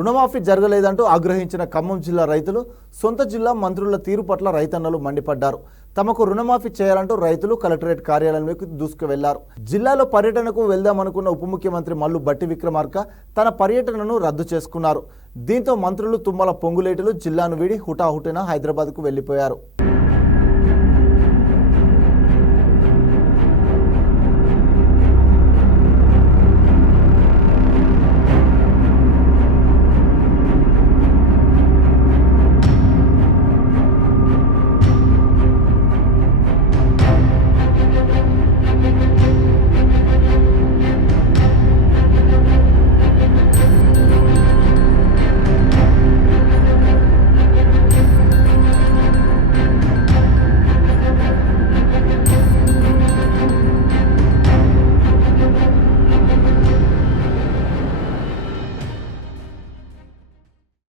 రుణమాఫీ జరగలేదంటూ ఆగ్రహించిన ఖమ్మం జిల్లా రైతులు సొంత జిల్లా మంత్రుల తీరు పట్ల రైతన్నలు మండిపడ్డారు. తమకు రుణమాఫీ చేయాలంటూ రైతులు కలెక్టరేట్ కార్యాలయంలోకి దూసుకువెళ్లారు. జిల్లాలో పర్యటనకు వెళ్దామనుకున్న ఉప ముఖ్యమంత్రి మల్లు భట్టి విక్రమార్క తన పర్యటనను రద్దు చేసుకున్నారు. దీంతో మంత్రులు తుమ్మల పొంగులేటులు జిల్లాను వీడి హుటాహుటిన హైదరాబాద్కు వెళ్లిపోయారు.